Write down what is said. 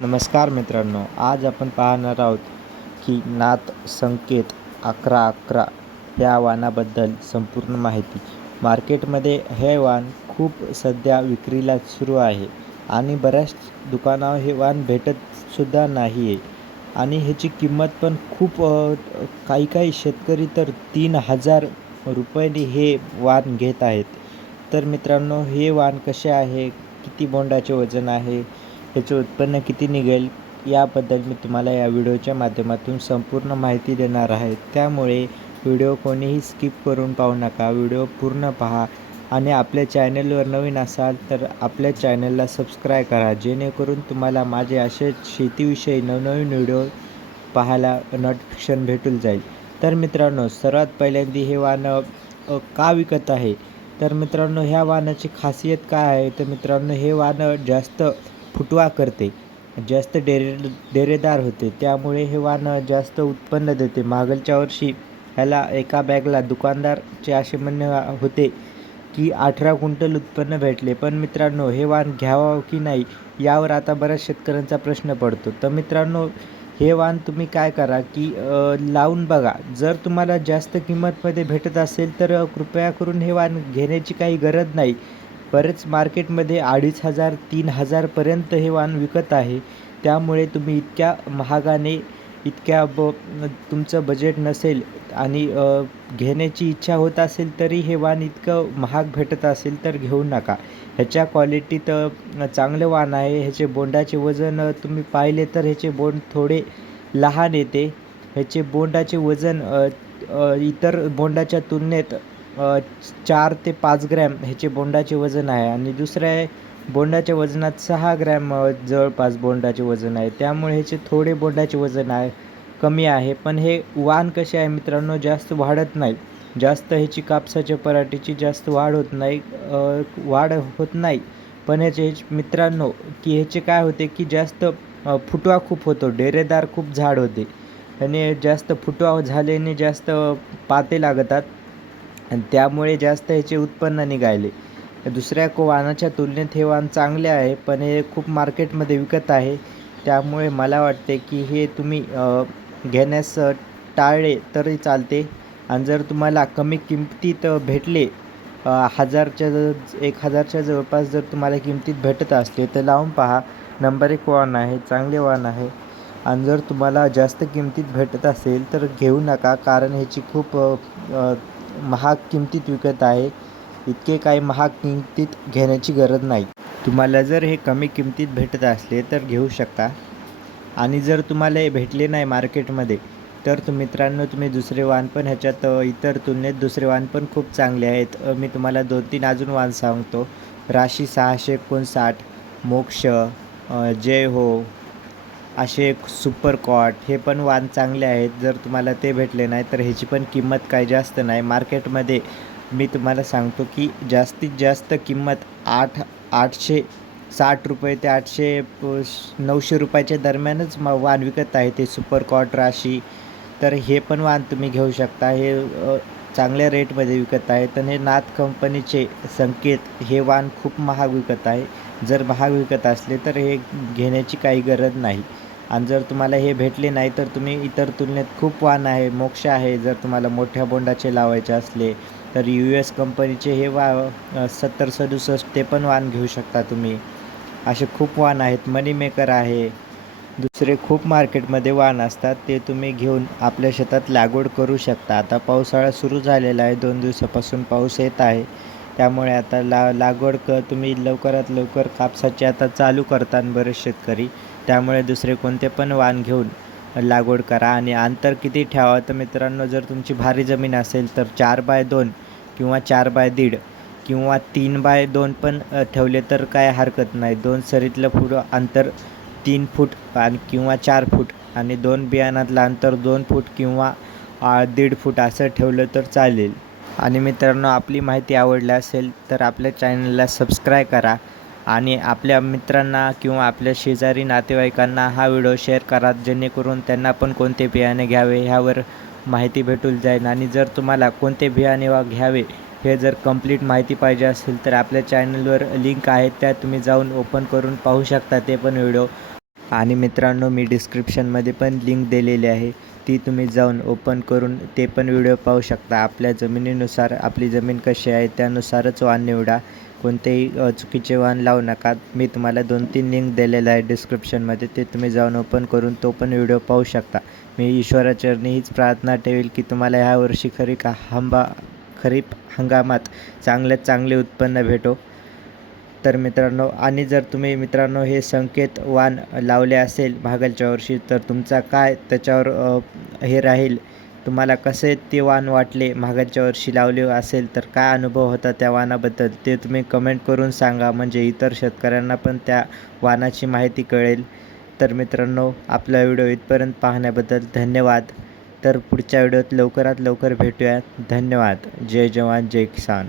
नमस्कार मित्रांनो आज आपण पाहणार आहोत की नाथ संकेत अकरा अकरा या वाहनाबद्दल संपूर्ण माहिती. मार्केटमध्ये हे वाहन खूप सध्या विक्रीला सुरू आहे आणि बऱ्याच दुकानावर हे वाहन भेटतसुद्धा नाही आहे आणि ह्याची किंमत पण खूप काही काही शेतकरी तर तीन हजार रुपयांनी हे वाहन घेत आहेत. तर मित्रांनो हे वाहन कसे आहे? किती बोंडाचे वजन आहे? याचे उत्पन्न किती निघेल याबद्दल मी तुम्हाला या व्हिडिओच्या माध्यमातून संपूर्ण माहिती देणार आहे. त्यामुळे व्हिडिओ कोणीही स्किप करून पाहू नका. व्हिडिओ पूर्ण पहा आणि आपल्या चॅनलवर नवीन असाल तर आपल्या चॅनलला सबस्क्राईब करा जेणेकरून तुम्हाला माझे असे शेतीविषयी नवनवीन व्हिडिओ पाहायला नोटिफिकेशन भेटून जाईल. तर मित्रांनो सर्वात पहिल्यांदा हे वाहनं का विकत आहे? तर मित्रांनो ह्या वाहनाची खासियत काय आहे? तर मित्रांनो हे वाहनं जास्त फुटवा करते. जास्त डेरे डेरेदार होते. त्यामुळे हे वाण जास्त उत्पन्न देते. मागलच्या वर्षी ह्याला एका बॅगला दुकानदारचे असे म्हणणे होते की अठरा क्विंटल उत्पन्न भेटले. पण मित्रांनो हे वाहन घ्यावं की नाही यावर आता बऱ्याच शेतकऱ्यांचा प्रश्न पडतो. तर मित्रांनो हे वाहन तुम्ही काय करा की लावून बघा. जर तुम्हाला जास्त किंमतमध्ये भेटत असेल तर कृपया करून हे वाहन घेण्याची काही गरज नाही. बरेच मार्केटमध्ये अडीच हजार तीन हजारपर्यंत हे वाहन विकत आहे. त्यामुळे तुम्ही इतक्या महागाने इतक्या ब तुमचं बजेट नसेल आणि घेण्याची इच्छा होत असेल तरी हे वाहन इतकं महाग भेटत असेल तर घेऊ नका. ह्याच्या क्वालिटीत चांगलं वाहन आहे. ह्याचे बोंडाचे वजन तुम्ही पाहिले तर ह्याचे बोंड थोडे लहान येते. ह्याचे बोंडाचे वजन इतर बोंडाच्या तुलनेत चार ते पाच ग्रॅम ह्याचे बोंडाचे वजन आहे आणि दुसऱ्या बोंडाच्या वजनात सहा ग्रॅम जवळपास बोंडाचे वजन आहे. त्यामुळे ह्याचे थोडे बोंडाचे वजन आहे कमी आहे. पण हे वाण कसे आहे मित्रांनो जास्त वाढत नाही. जास्त ह्याची कापसाच्या पराठीची जास्त वाढ होत नाही वाढ होत नाही. पण ह्याचे मित्रांनो की ह्याचे काय होते की जास्त फुटवा खूप होतो डेरेदार खूप झाड होते. आणि जास्त फुटवा झाल्याने जास्त पाते लागतात. आणि त्यामुळे जास्त ह्याचे उत्पन्न निघाले. दुसऱ्या को वाहनाच्या तुलनेत हे वाहन चांगले आहे पण हे खूप मार्केटमध्ये विकत आहे. त्यामुळे मला वाटते की हे तुम्ही घेण्यास टाळले तरी चालते. आणि जर तुम्हाला कमी किमतीत भेटले हजारच्या एक हजारच्या जवळपास जर तुम्हाला किमतीत भेटत असले तर लावून पहा. नंबर एक वाहन आहे चांगले वाहन आहे. आणि जर तुम्हाला जास्त किमतीत भेटत असेल तर घेऊ नका कारण ह्याची खूप महाग किमतीत विकत आहे इतके काही महाग किमतीत घेण्याची गरज नाही. तुम्हाला जर हे कमी किमतीत भेटत असले तर घेऊ शकता. आणि जर तुम्हाला हे भेटले नाही मार्केटमध्ये तर तु मित्रांनो तुम्ही दुसरे वाहन पण ह्याच्यात इतर तुलनेत दुसरे वाहन पण खूप चांगले आहेत. मी तुम्हाला दोन तीन अजून वाहन सांगतो. राशी सहाशे एकोणसाठ मोक्ष जय हो. असे सुपर कॉट हे पण वाण चांगले आहेत. जर तुम्हाला ते भेटले नाही तर ह्याची पण किंमत काही जास्त नाही. मार्केटमध्ये मी तुम्हाला सांगतो की जास्तीत जास्त किंमत आठ आठशे साठ रुपये ते आठशे नऊशे रुपयाच्या दरम्यानच म वाण विकत आहे ते सुपर कॉट राशी. तर हे पण वाण तुम्ही घेऊ शकता. हे चांगल्या रेटमध्ये विकत आहे. तर हे नाथ कंपनीचे संकेत हे वाण खूप महाग विकत आहे. जर महाग विकत असले तर हे घेण्याची काही गरज नाही. आणि जर तुम्हाला हे भेटले नाही तर तुम्ही इतर तुलनेत खूप वाहन आहे मोक्ष आहे. जर तुम्हाला मोठ्या बोंडाचे लावायचे असले तर यू एस कंपनीचे हे वा सत्तर सदुसष्ट ते पण वाहन घेऊ शकता तुम्ही. असे खूप वाहन आहेत मनी मेकर आहे. दुसरे खूप मार्केटमध्ये वाहन असतात ते तुम्ही घेऊन आपल्या शेतात लागवड करू शकता. आता पावसाळा सुरू झालेला आहे दोन दिवसापासून पाऊस येत आहे. त्यामुळे आता ला लागवड क तुम्ही लवकरात लवकर कापसाची आता चालू करतान बरेच शेतकरी. त्यामुळे दुसरे कोणते पण वाण घेऊन लागवड करा आणि अंतर किती ठेवा. तर मित्रांनो जर तुमची भारी जमीन असेल तर चार बाय दोन किंवा चार बाय दीड किंवा तीन बाय दोन पण ठेवले तर काय हरकत नाही. दोन सरीतलं पुढं अंतर तीन फूट आणि किंवा चार फूट आणि दोन बियाणातलं अंतर दोन फूट किंवा आ, दीड फूट असं ठेवलं तर चालेल. आणि मित्रांनो आपली माहिती आवडली असेल तर आपल्या चॅनलला सबस्क्राईब करा आणि आपल्या मित्रांना किंवा आपल्या शेजारी नातेवाईकांना हा व्हिडिओ शेअर करा जेणेकरून त्यांना पण कोणते बियाणे घ्यावे ह्यावर माहिती भेटून जाईल. आणि जर तुम्हाला कोणते बियाणे वा घ्यावे हे जर कंप्लीट माहिती पाहिजे असेल तर आपल्या चॅनलवर लिंक आहे त्या तुम्ही जाऊन ओपन करून पाहू शकता ते पण व्हिडिओ. आणि मित्रांनो मी डिस्क्रिप्शनमध्ये पण लिंक दिलेली आहे. ती तुम्ही जाऊन ओपन करून ते पण व्हिडिओ पाहू शकता. आपल्या जमिनीनुसार आपली जमीन कशी आहे त्यानुसारच वाण निवडा. कोणतेही चुकीचे वाण लावू नका. मी तुम्हाला दोन तीन लिंक दिलेलं आहे डिस्क्रिप्शनमध्ये ते तुम्ही जाऊन ओपन करून तो पण व्हिडिओ पाहू शकता. मी ईश्वराचरणी हीच प्रार्थना ठेवेल की तुम्हाला ह्या वर्षी का हंबा खरीप हंगामात चांगल्यात चांगले उत्पन्न भेटो. तर मित्रांनो आणि जर तुम्ही मित्रांनो हे संकेत वाण लावले असेल भागलच्या वर्षी तर तुमचा काय त्याच्यावर हे राहील? तुम्हाला कसे ते वाण वाटले मागच्या वर्षी लावले असेल तर काय अनुभव होता त्या वाणाबद्दल ते तुम्ही कमेंट करून सांगा. म्हणजे इतर शेतकऱ्यांना पण त्या वाणाची माहिती कळेल. तर मित्रांनो आपला व्हिडिओ इथपर्यंत पाहण्याबद्दल धन्यवाद. तर पुढच्या व्हिडिओत लवकरात लवकर भेटूयात. धन्यवाद. जय जवान जय किसान.